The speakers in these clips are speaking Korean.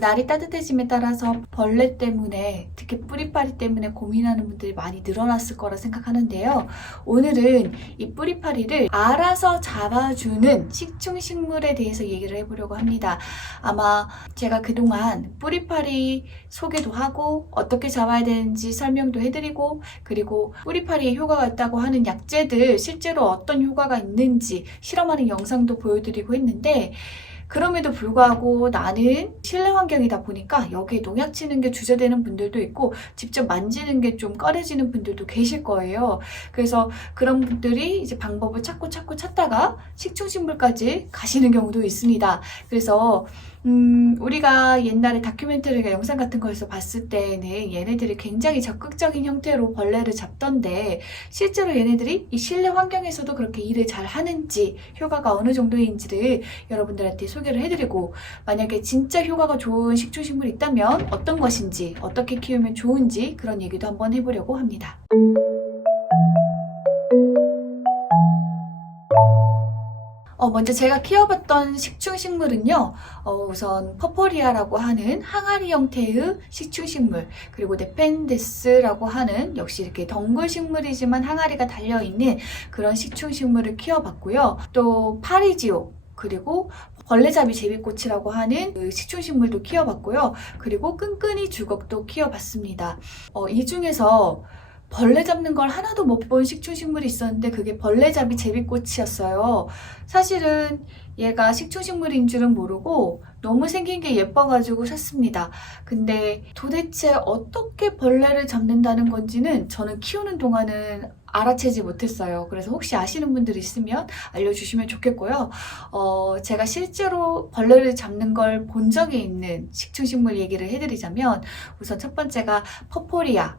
날이 따뜻해짐에 따라서 벌레 때문에, 특히 뿌리파리 때문에 고민하는 분들이 많이 늘어났을 거라 생각하는데요. 오늘은 이 뿌리파리를 알아서 잡아주는 식충식물에 대해서 얘기를 해보려고 합니다. 아마 제가 그동안 뿌리파리 소개도 하고 어떻게 잡아야 되는지 설명도 해드리고, 그리고 뿌리파리에 효과가 있다고 하는 약재들 실제로 어떤 효과가 있는지 실험하는 영상도 보여드리고 했는데, 그럼에도 불구하고 나는 실내 환경이다 보니까 여기에 농약 치는 게 주저되는 분들도 있고 직접 만지는 게 좀 꺼려지는 분들도 계실 거예요. 그래서 그런 분들이 이제 방법을 찾다가 식충식물까지 가시는 경우도 있습니다. 그래서 우리가 옛날에 다큐멘터리가 영상 같은 거에서 봤을 때는 얘네들이 굉장히 적극적인 형태로 벌레를 잡던데, 실제로 얘네들이 이 실내 환경에서도 그렇게 일을 잘 하는지, 효과가 어느 정도인지를 여러분들한테 소개를 해드리고, 만약에 진짜 효과가 좋은 식충식물이 있다면 어떤 것인지, 어떻게 키우면 좋은지 그런 얘기도 한번 해보려고 합니다. 먼저 제가 키워봤던 식충식물은요, 우선 퍼포리아라고 하는 항아리 형태의 식충식물, 그리고 네펜데스라고 하는 역시 이렇게 덩굴식물이지만 항아리가 달려있는 그런 식충식물을 키워봤고요. 또 파리지오, 그리고 벌레잡이 제비꽃이라고 하는 그 식충식물도 키워봤고요. 그리고 끈끈이 주걱도 키워봤습니다. 이 중에서 벌레 잡는 걸 하나도 못 본 식충식물이 있었는데 그게 벌레잡이 제비꽃이었어요. 사실은 얘가 식충식물인 줄은 모르고 너무 생긴 게 예뻐가지고 샀습니다. 근데 도대체 어떻게 벌레를 잡는다는 건지는 저는 키우는 동안은 알아채지 못했어요. 그래서 혹시 아시는 분들 있으면 알려주시면 좋겠고요. 제가 실제로 벌레를 잡는 걸 본 적이 있는 식충식물 얘기를 해드리자면, 우선 첫 번째가 퍼포리아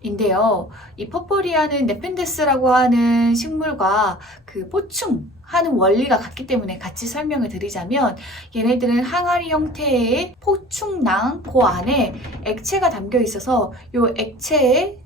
인데요. 이 퍼포리아는 네펜데스라고 하는 식물과 그 포충하는 원리가 같기 때문에 같이 설명을 드리자면, 얘네들은 항아리 형태의 포충낭, 그 안에 액체가 담겨 있어서 이 액체에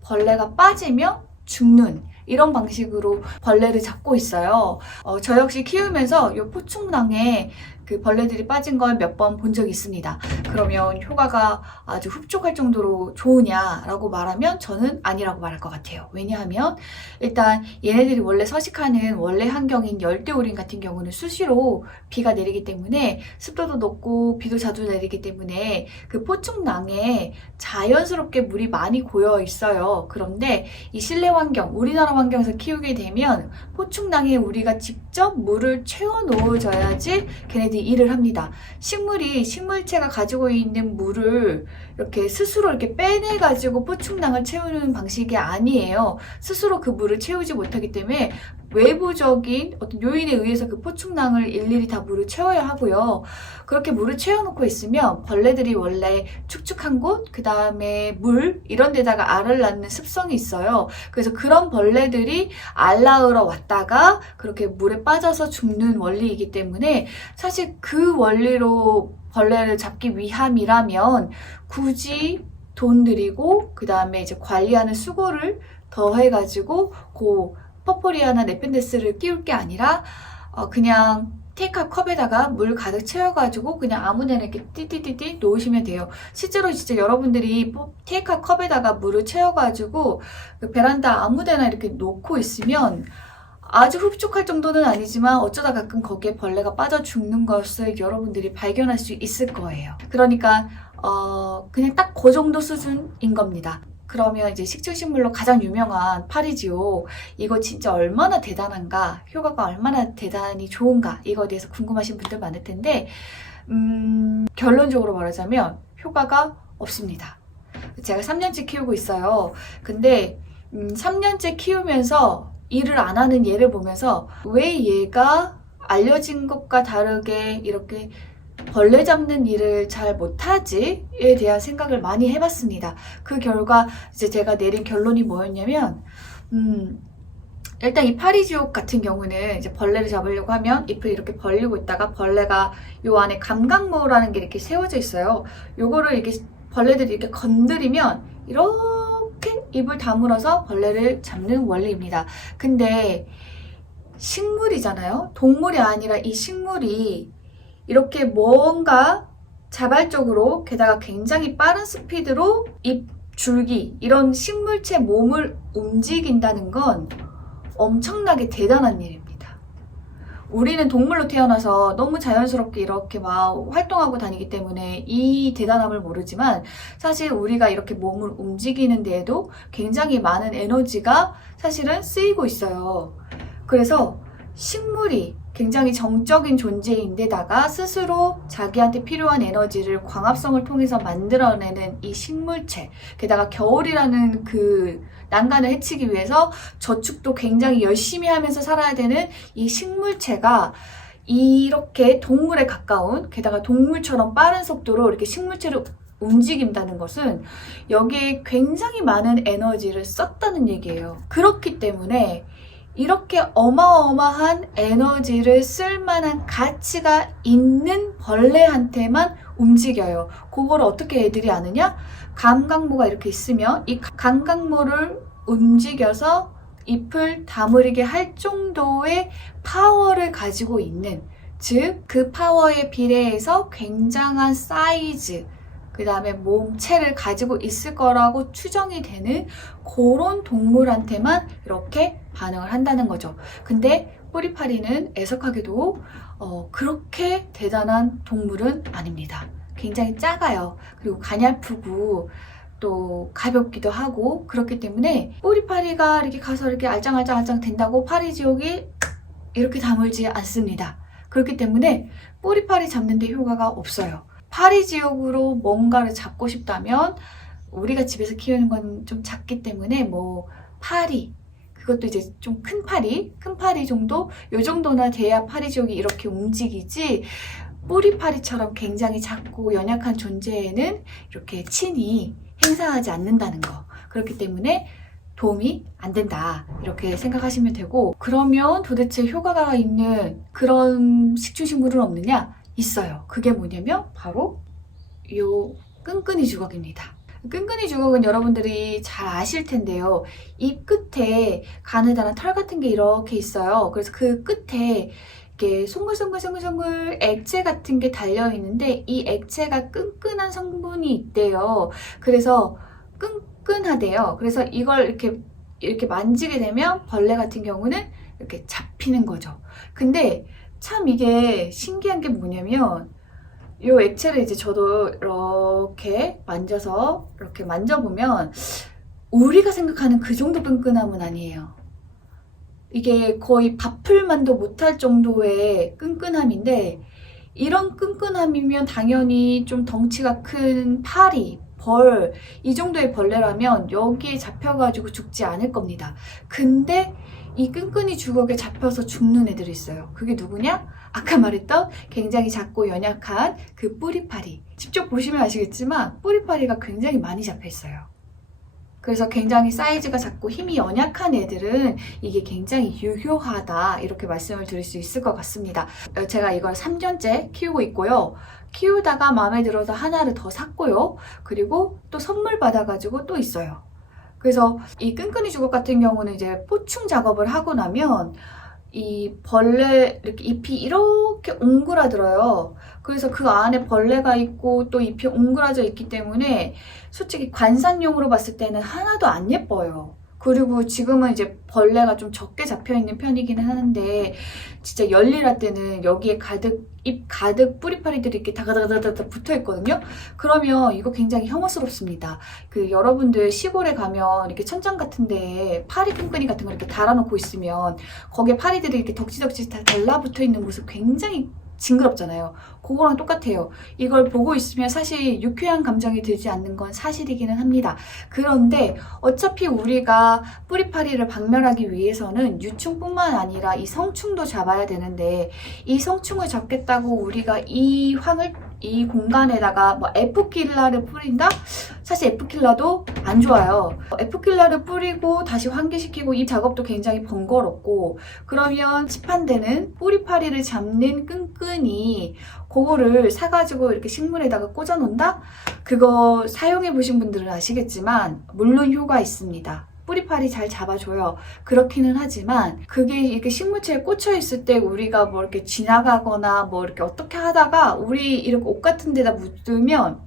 벌레가 빠지면 죽는 이런 방식으로 벌레를 잡고 있어요. 저 역시 키우면서 이 포충낭에 그 벌레들이 빠진 걸 몇 번 본 적이 있습니다. 그러면 효과가 아주 흡족할 정도로 좋으냐라고 말하면 저는 아니라고 말할 것 같아요. 왜냐하면 일단 얘네들이 원래 서식하는 원래 환경인 열대우림 같은 경우는 수시로 비가 내리기 때문에, 습도도 높고 비도 자주 내리기 때문에 그 포충낭에 자연스럽게 물이 많이 고여 있어요. 그런데 이 실내 환경, 우리나라 환경에서 키우게 되면 포충낭에 우리가 직접 물을 채워 넣어줘야지 걔네들이 일을 합니다. 식물체가 가지고 있는 물을 이렇게 스스로 이렇게 빼내가지고 포충낭을 채우는 방식이 아니에요. 스스로 그 물을 채우지 못하기 때문에 외부적인 어떤 요인에 의해서 그 포충낭을 일일이 다 물을 채워야 하고요. 그렇게 물을 채워놓고 있으면 벌레들이 원래 축축한 곳, 그 다음에 물 이런 데다가 알을 낳는 습성이 있어요. 그래서 그런 벌레들이 알 낳으러 왔다가 그렇게 물에 빠져서 죽는 원리이기 때문에, 사실 그 원리로 벌레를 잡기 위함이라면 굳이 돈 들이고 그 다음에 이제 관리하는 수고를 더 해가지고 퍼포리아나 네펜데스를 끼울 게 아니라 그냥 테이크아웃 컵에다가 물 가득 채워가지고 그냥 아무데나 이렇게 띠띠띠띠 놓으시면 돼요. 실제로 진짜 여러분들이 테이크아웃 컵에다가 물을 채워가지고 그 베란다 아무데나 이렇게 놓고 있으면 아주 흡족할 정도는 아니지만 어쩌다 가끔 거기에 벌레가 빠져 죽는 것을 여러분들이 발견할 수 있을 거예요. 그러니까 그냥 딱 그 정도 수준인 겁니다. 그러면 이제 식충식물로 가장 유명한 파리지오, 이거 진짜 얼마나 대단한가, 효과가 얼마나 대단히 좋은가, 이거에 대해서 궁금하신 분들 많을 텐데, 결론적으로 말하자면 효과가 없습니다. 제가 3년째 키우고 있어요. 근데 3년째 키우면서 일을 안 하는 얘를 보면서 왜 얘가 알려진 것과 다르게 이렇게 벌레 잡는 일을 잘 못하지에 대한 생각을 많이 해봤습니다. 그 결과 이제 제가 내린 결론이 뭐였냐면, 일단 이 파리지옥 같은 경우는 이제 벌레를 잡으려고 하면 잎을 이렇게 벌리고 있다가 벌레가 요 안에 감각모라는 게 이렇게 세워져 있어요. 요거를 이렇게 벌레들이 이렇게 건드리면 이렇게 입을 다물어서 벌레를 잡는 원리입니다. 근데 식물이잖아요. 동물이 아니라 이 식물이 이렇게 뭔가 자발적으로 게다가 굉장히 빠른 스피드로 잎, 줄기 이런 식물체 몸을 움직인다는 건 엄청나게 대단한 일입니다. 우리는 동물로 태어나서 너무 자연스럽게 이렇게 막 활동하고 다니기 때문에 이 대단함을 모르지만 사실 우리가 이렇게 몸을 움직이는 데에도 굉장히 많은 에너지가 사실은 쓰이고 있어요. 그래서 식물이 굉장히 정적인 존재인데다가 스스로 자기한테 필요한 에너지를 광합성을 통해서 만들어내는 이 식물체, 게다가 겨울이라는 그 난간을 해치기 위해서 저축도 굉장히 열심히 하면서 살아야 되는 이 식물체가 이렇게 동물에 가까운, 게다가 동물처럼 빠른 속도로 이렇게 식물체를 움직인다는 것은 여기에 굉장히 많은 에너지를 썼다는 얘기예요. 그렇기 때문에 이렇게 어마어마한 에너지를 쓸 만한 가치가 있는 벌레한테만 움직여요. 그걸 어떻게 애들이 아느냐? 감각모가 이렇게 있으면 이 감각모를 움직여서 잎을 다물게 할 정도의 파워를 가지고 있는, 즉 그 파워에 비례해서 굉장한 사이즈, 그 다음에 몸체를 가지고 있을 거라고 추정이 되는 그런 동물한테만 이렇게 반응을 한다는 거죠. 근데 뿌리파리는 애석하게도 그렇게 대단한 동물은 아닙니다. 굉장히 작아요. 그리고 가냘프고 또 가볍기도 하고, 그렇기 때문에 뿌리파리가 이렇게 가서 이렇게 알짱알짱 된다고 파리지옥이 이렇게 다물지 않습니다. 그렇기 때문에 뿌리파리 잡는 데 효과가 없어요. 파리지옥으로 뭔가를 잡고 싶다면 우리가 집에서 키우는 건 좀 작기 때문에 뭐 파리, 그것도 이제 좀 큰 파리 정도, 요 정도나 돼야 파리지옥이 이렇게 움직이지, 뿌리파리처럼 굉장히 작고 연약한 존재에는 이렇게 친히 행사하지 않는다는 거. 그렇기 때문에 도움이 안 된다, 이렇게 생각하시면 되고, 그러면 도대체 효과가 있는 그런 식충식물은 없느냐? 있어요. 그게 뭐냐면 바로 요 끈끈이 주걱입니다. 끈끈이 주걱은 여러분들이 잘 아실 텐데요. 잎 끝에 가느다란 털 같은 게 이렇게 있어요. 그래서 그 끝에 이렇게 송글송글 액체 같은 게 달려 있는데 이 액체가 끈끈한 성분이 있대요. 그래서 끈끈하대요. 그래서 이걸 이렇게 만지게 되면 벌레 같은 경우는 이렇게 잡히는 거죠. 근데 참 이게 신기한 게 뭐냐면, 이 액체를 이제 저도 이렇게 만져서 이렇게 만져보면 우리가 생각하는 그 정도 끈끈함은 아니에요. 이게 거의 밥풀만도 못할 정도의 끈끈함인데, 이런 끈끈함이면 당연히 좀 덩치가 큰 파리, 벌, 이 정도의 벌레라면 여기에 잡혀가지고 죽지 않을 겁니다. 근데 이 끈끈이 주걱에 잡혀서 죽는 애들이 있어요. 그게 누구냐? 아까 말했던 굉장히 작고 연약한 그 뿌리파리. 직접 보시면 아시겠지만 뿌리파리가 굉장히 많이 잡혀 있어요. 그래서 굉장히 사이즈가 작고 힘이 연약한 애들은 이게 굉장히 유효하다, 이렇게 말씀을 드릴 수 있을 것 같습니다. 제가 이걸 3년째 키우고 있고요. 키우다가 마음에 들어서 하나를 더 샀고요. 그리고 또 선물 받아가지고 또 있어요. 그래서 이 끈끈이 주걱 같은 경우는 이제 포충 작업을 하고 나면 이 벌레 이렇게 잎이 이렇게 옹그라들어요. 그래서 그 안에 벌레가 있고 또 잎이 옹그라져 있기 때문에 솔직히 관상용으로 봤을 때는 하나도 안 예뻐요. 그리고 지금은 이제 벌레가 좀 적게 잡혀있는 편이기는 하는데, 진짜 열일할 때는 여기에 잎 가득 뿌리파리들이 이렇게 다가다가다가 붙어 있거든요. 그러면 이거 굉장히 혐오스럽습니다. 여러분들 시골에 가면 이렇게 천장 같은 데에 파리 끈끈이 같은 거 이렇게 달아놓고 있으면 거기에 파리들이 이렇게 덕지덕지 다 달라붙어 있는 모습 굉장히 징그럽잖아요. 그거랑 똑같아요. 이걸 보고 있으면 사실 유쾌한 감정이 들지 않는 건 사실이기는 합니다. 그런데 어차피 우리가 뿌리파리를 박멸하기 위해서는 유충뿐만 아니라 이 성충도 잡아야 되는데, 이 성충을 잡겠다고 우리가 이 공간에다가 뭐 에프킬라를 뿌린다? 사실 에프킬라도 안 좋아요. 에프킬라를 뿌리고 다시 환기시키고 이 작업도 굉장히 번거롭고, 그러면 집한대는 뿌리파리를 잡는 끈끈이 그거를 사가지고 이렇게 식물에다가 꽂아 놓는다? 그거 사용해 보신 분들은 아시겠지만 물론 효과 있습니다. 뿌리팔이 잘 잡아줘요. 그렇기는 하지만 그게 이렇게 식물체에 꽂혀 있을 때 우리가 뭐 이렇게 지나가거나 뭐 이렇게 어떻게 하다가 우리 이렇게 옷 같은 데다 묻으면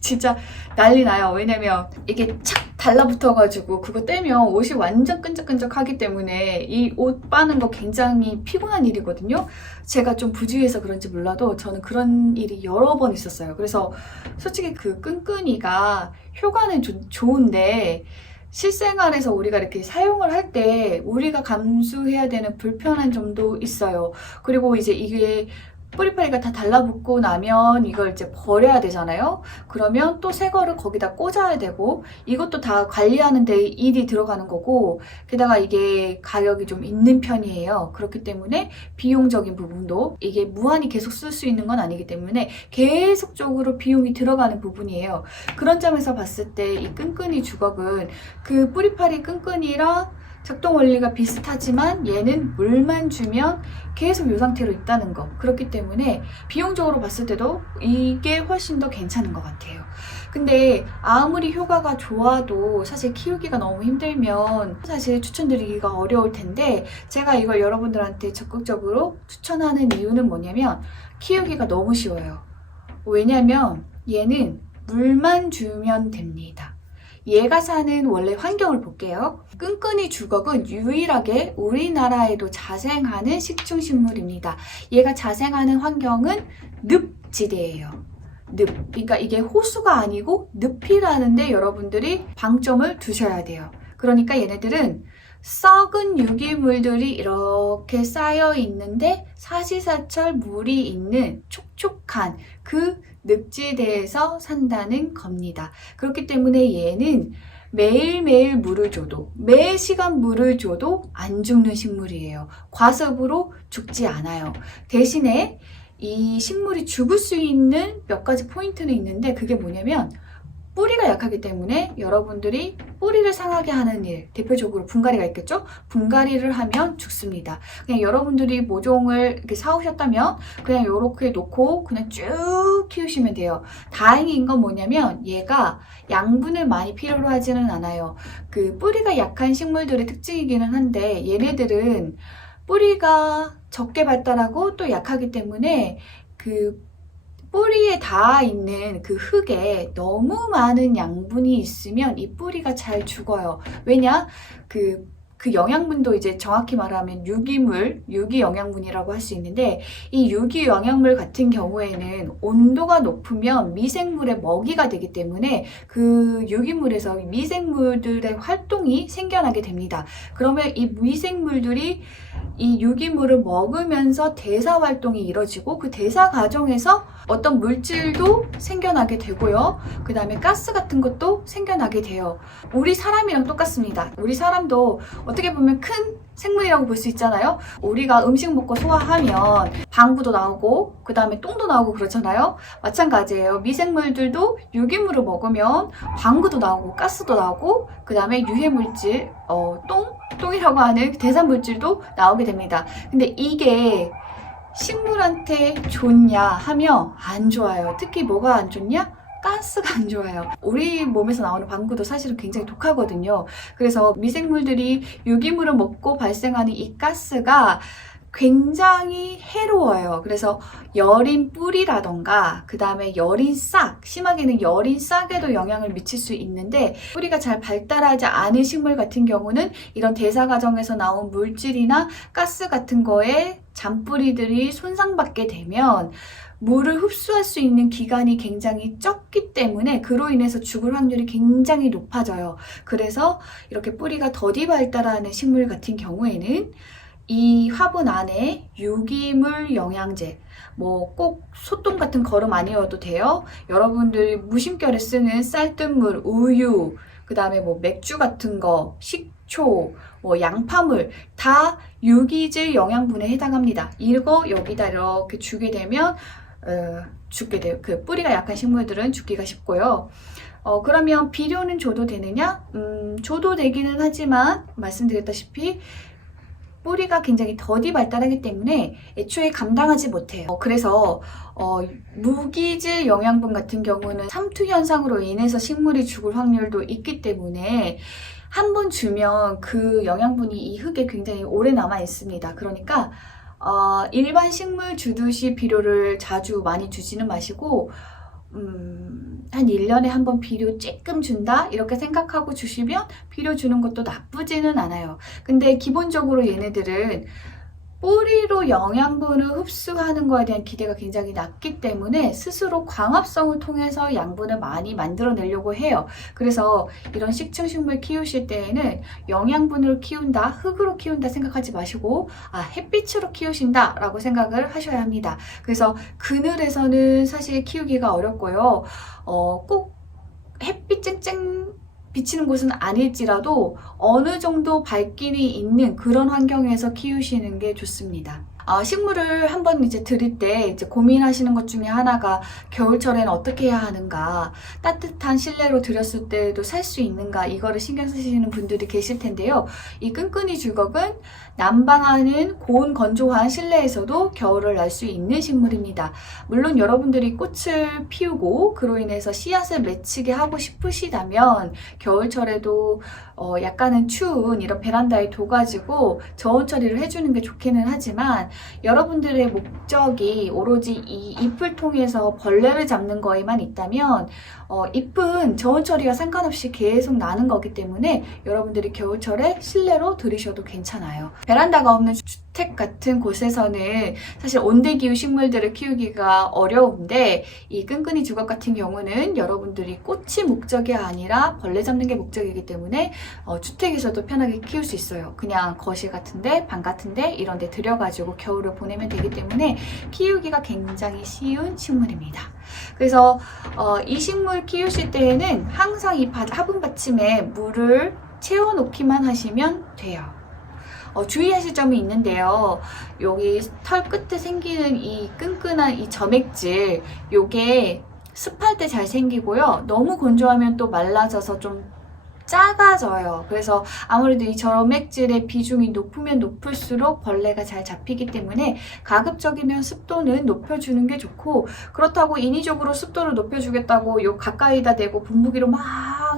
진짜 난리 나요. 왜냐면 이게 착 달라붙어가지고 그거 떼면 옷이 완전 끈적끈적하기 때문에 이 옷 빠는 거 굉장히 피곤한 일이거든요. 제가 좀 부주의해서 그런지 몰라도 저는 그런 일이 여러 번 있었어요. 그래서 솔직히 그 끈끈이가 효과는 좋은데 실생활에서 우리가 이렇게 사용을 할 때 우리가 감수해야 되는 불편한 점도 있어요. 그리고 이제 이게 뿌리파리가 다 달라붙고 나면 이걸 이제 버려야 되잖아요. 그러면 또 새 거를 거기다 꽂아야 되고 이것도 다 관리하는 데 일이 들어가는 거고 게다가 이게 가격이 좀 있는 편이에요. 그렇기 때문에 비용적인 부분도 이게 무한히 계속 쓸 수 있는 건 아니기 때문에 계속적으로 비용이 들어가는 부분이에요. 그런 점에서 봤을 때 이 끈끈이 주걱은 그 뿌리파리 끈끈이랑 작동 원리가 비슷하지만 얘는 물만 주면 계속 이 상태로 있다는 거. 그렇기 때문에 비용적으로 봤을 때도 이게 훨씬 더 괜찮은 것 같아요. 근데 아무리 효과가 좋아도 사실 키우기가 너무 힘들면 사실 추천드리기가 어려울 텐데 제가 이걸 여러분들한테 적극적으로 추천하는 이유는 뭐냐면 키우기가 너무 쉬워요. 왜냐면 얘는 물만 주면 됩니다. 얘가 사는 원래 환경을 볼게요. 끈끈이 주걱은 유일하게 우리나라에도 자생하는 식충식물입니다. 얘가 자생하는 환경은 늪지대예요. 늪. 그러니까 이게 호수가 아니고 늪이라는데 여러분들이 방점을 두셔야 돼요. 그러니까 얘네들은 썩은 유기물들이 이렇게 쌓여 있는데 사시사철 물이 있는 촉촉한 그 늪지대에서 산다는 겁니다. 그렇기 때문에 얘는 매일매일 물을 줘도 매 시간 물을 줘도 안 죽는 식물이에요. 과습으로 죽지 않아요. 대신에 이 식물이 죽을 수 있는 몇 가지 포인트는 있는데 그게 뭐냐면 뿌리가 약하기 때문에 여러분들이 뿌리를 상하게 하는 일, 대표적으로 분갈이가 있겠죠? 분갈이를 하면 죽습니다. 그냥 여러분들이 모종을 이렇게 사오셨다면 그냥 이렇게 놓고 그냥 쭉 키우시면 돼요. 다행인 건 뭐냐면 얘가 양분을 많이 필요로 하지는 않아요. 그 뿌리가 약한 식물들의 특징이기는 한데 얘네들은 뿌리가 적게 발달하고 또 약하기 때문에 그 뿌리에 닿아 있는 그 흙에 너무 많은 양분이 있으면 이 뿌리가 잘 죽어요. 왜냐? 그 영양분도 이제 정확히 말하면 유기 영양분이라고 할 수 있는데 이 유기 영양물 같은 경우에는 온도가 높으면 미생물의 먹이가 되기 때문에 그 유기물에서 미생물들의 활동이 생겨나게 됩니다. 그러면 이 미생물들이 이 유기물을 먹으면서 대사 활동이 이루어지고 그 대사 과정에서 어떤 물질도 생겨나게 되고요. 그 다음에 가스 같은 것도 생겨나게 돼요. 우리 사람이랑 똑같습니다. 우리 사람도 어떻게 보면 큰 생물이라고 볼 수 있잖아요. 우리가 음식 먹고 소화하면 방구도 나오고 그 다음에 똥도 나오고 그렇잖아요. 마찬가지예요. 미생물들도 유기물을 먹으면 방구도 나오고 가스도 나오고 그 다음에 유해물질, 똥이라고 하는 대사물질도 나오게 됩니다. 근데 이게 식물한테 좋냐 하면 안 좋아요. 특히 뭐가 안 좋냐? 가스가 안 좋아요. 우리 몸에서 나오는 방구도 사실은 굉장히 독하거든요. 그래서 미생물들이 유기물을 먹고 발생하는 이 가스가 굉장히 해로워요. 그래서 여린 뿌리라던가 그 다음에 여린 싹, 심하게는 여린 싹에도 영향을 미칠 수 있는데 뿌리가 잘 발달하지 않은 식물 같은 경우는 이런 대사 과정에서 나온 물질이나 가스 같은 거에 잔뿌리들이 손상받게 되면 물을 흡수할 수 있는 기간이 굉장히 적기 때문에 그로 인해서 죽을 확률이 굉장히 높아져요. 그래서 이렇게 뿌리가 더디 발달하는 식물 같은 경우에는 이 화분 안에 유기물 영양제, 뭐 꼭 소똥 같은 거름 아니어도 돼요. 여러분들이 무심결에 쓰는 쌀뜨물, 우유, 그 다음에 뭐 맥주 같은 거, 식초, 뭐 양파물 다 유기질 영양분에 해당합니다. 이거 여기다 이렇게 주게 되면 죽게 돼요. 그 뿌리가 약한 식물들은 죽기가 쉽고요. 그러면 비료는 줘도 되느냐? 줘도 되기는 하지만 말씀드렸다시피 뿌리가 굉장히 더디 발달하기 때문에 애초에 감당하지 못해요. 그래서 무기질 영양분 같은 경우는 삼투 현상으로 인해서 식물이 죽을 확률도 있기 때문에 한 번 주면 그 영양분이 이 흙에 굉장히 오래 남아 있습니다. 그러니까 일반 식물 주듯이 비료를 자주 많이 주지는 마시고 한 1년에 한 번 비료 쬐끔 준다? 이렇게 생각하고 주시면 비료 주는 것도 나쁘지는 않아요. 근데 기본적으로 얘네들은 뿌리로 영양분을 흡수하는 거에 대한 기대가 굉장히 낮기 때문에 스스로 광합성을 통해서 양분을 많이 만들어내려고 해요. 그래서 이런 식충식물 키우실 때에는 영양분으로 키운다, 흙으로 키운다 생각하지 마시고 햇빛으로 키우신다 라고 생각을 하셔야 합니다. 그래서 그늘에서는 사실 키우기가 어렵고요. 꼭 햇빛 쨍쨍 비치는 곳은 아닐지라도 어느 정도 밝기이 있는 그런 환경에서 키우시는 게 좋습니다. 식물을 한번 이제 들일 때 이제 고민하시는 것 중에 하나가 겨울철에는 어떻게 해야 하는가, 따뜻한 실내로 들였을 때도 살 수 있는가, 이거를 신경 쓰시는 분들이 계실 텐데요. 이 끈끈이 주걱은 난방하는 고온 건조한 실내에서도 겨울을 날 수 있는 식물입니다. 물론 여러분들이 꽃을 피우고 그로 인해서 씨앗을 맺히게 하고 싶으시다면 겨울철에도 약간은 추운 이런 베란다에 둬가지고 저온 처리를 해주는 게 좋기는 하지만 여러분들의 목적이 오로지 이 잎을 통해서 벌레를 잡는 거에만 있다면 잎은 저온 처리가 상관없이 계속 나는 거기 때문에 여러분들이 겨울철에 실내로 들이셔도 괜찮아요. 베란다가 없는 주택 같은 곳에서는 사실 온대기후 식물들을 키우기가 어려운데 이 끈끈이 주걱 같은 경우는 여러분들이 꽃이 목적이 아니라 벌레 잡는 게 목적이기 때문에 주택에서도 편하게 키울 수 있어요. 그냥 거실 같은데, 방 같은데 이런 데 들여가지고 겨울을 보내면 되기 때문에 키우기가 굉장히 쉬운 식물입니다. 그래서 이 식물 키우실 때에는 항상 이 화분 받침에 물을 채워놓기만 하시면 돼요. 주의하실 점이 있는데요. 여기 털 끝에 생기는 이 끈끈한 이 점액질, 요게 습할 때 잘 생기고요. 너무 건조하면 또 말라져서 좀 작아져요. 그래서 아무래도 이 점액질의 비중이 높으면 높을수록 벌레가 잘 잡히기 때문에 가급적이면 습도는 높여주는 게 좋고, 그렇다고 인위적으로 습도를 높여주겠다고 요 가까이다 대고 분무기로 막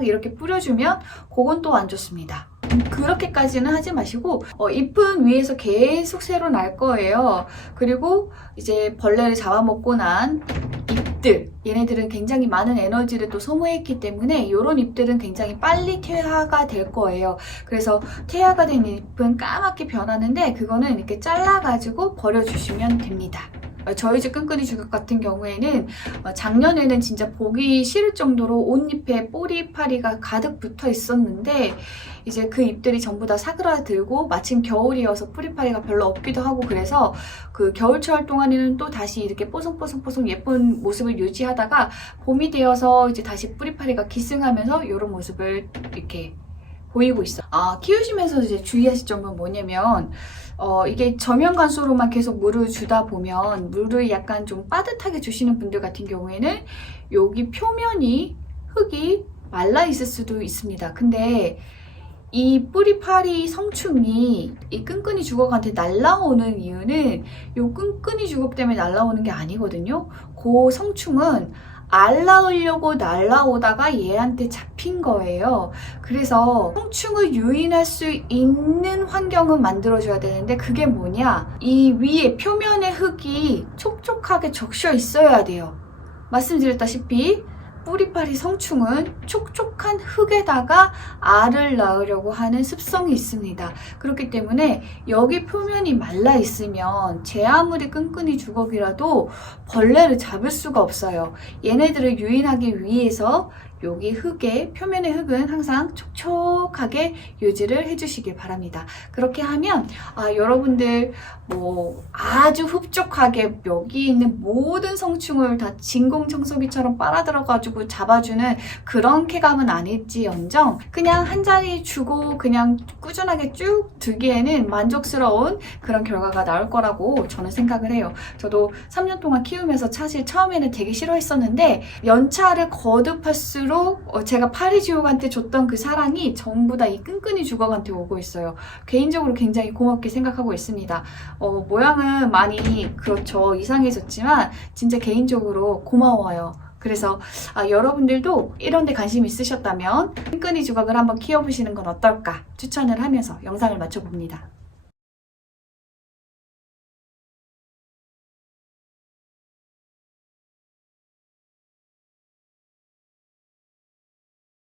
이렇게 뿌려주면 그건 또 안 좋습니다. 그렇게까지는 하지 마시고 잎은 위에서 계속 새로 날 거예요. 그리고 이제 벌레를 잡아먹고 난 잎들, 얘네들은 굉장히 많은 에너지를 또 소모했기 때문에 이런 잎들은 굉장히 빨리 퇴화가 될 거예요. 그래서 퇴화가 된 잎은 까맣게 변하는데 그거는 이렇게 잘라가지고 버려주시면 됩니다. 저희 집 끈끈이 주걱 같은 경우에는 작년에는 진짜 보기 싫을 정도로 온 잎에 뿌리파리가 가득 붙어 있었는데 이제 그 잎들이 전부 다 사그라들고 마침 겨울이어서 뿌리파리가 별로 없기도 하고 그래서 그 겨울철 동안에는 또 다시 이렇게 뽀송뽀송뽀송 예쁜 모습을 유지하다가 봄이 되어서 이제 다시 뿌리파리가 기승하면서 이런 모습을 이렇게 보이고 있어요. 키우시면서 이제 주의하실 점은 뭐냐면 이게 저면 관수로만 계속 물을 주다 보면 물을 약간 좀 빠듯하게 주시는 분들 같은 경우에는 여기 표면이 흙이 말라 있을 수도 있습니다. 근데 이 뿌리파리 성충이 이 끈끈이 주걱한테 날라오는 이유는 이 끈끈이 주걱 때문에 날라오는 게 아니거든요. 그 성충은 알 낳으려고 날라오다가 얘한테 잡힌 거예요. 그래서 성충을 유인할 수 있는 환경은 만들어줘야 되는데 그게 뭐냐? 이 위에 표면의 흙이 촉촉하게 적셔 있어야 돼요. 말씀드렸다시피 뿌리파리 성충은 촉촉한 흙에다가 알을 낳으려고 하는 습성이 있습니다. 그렇기 때문에 여기 표면이 말라 있으면 제 아무리 끈끈이 주걱이라도 벌레를 잡을 수가 없어요. 얘네들을 유인하기 위해서 여기 흙에, 표면의 흙은 항상 촉촉하게 유지를 해주시길 바랍니다. 그렇게 하면 여러분들 뭐 아주 흡족하게 여기 있는 모든 성충을 다 진공청소기처럼 빨아들여가지고 잡아주는 그런 쾌감은 아닐지언정 그냥 한 자리 주고 그냥 꾸준하게 쭉 두기에는 만족스러운 그런 결과가 나올 거라고 저는 생각을 해요. 저도 3년 동안 키우면서 사실 처음에는 되게 싫어했었는데 연차를 거듭할수록 제가 파리지옥한테 줬던 그 사랑이 전부 다 이 끈끈이 주걱한테 오고 있어요. 개인적으로 굉장히 고맙게 생각하고 있습니다. 모양은 많이 그렇죠 이상해졌지만 진짜 개인적으로 고마워요. 그래서 여러분들도 이런 데 관심 있으셨다면 끈끈이 주걱을 한번 키워보시는 건 어떨까 추천을 하면서 영상을 마쳐봅니다.